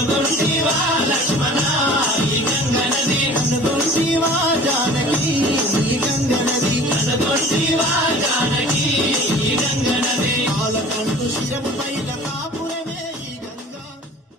కనుగొంటివా లక్ష్మణ ఈ గంగనది కనుగొంటివా జానకి ఈ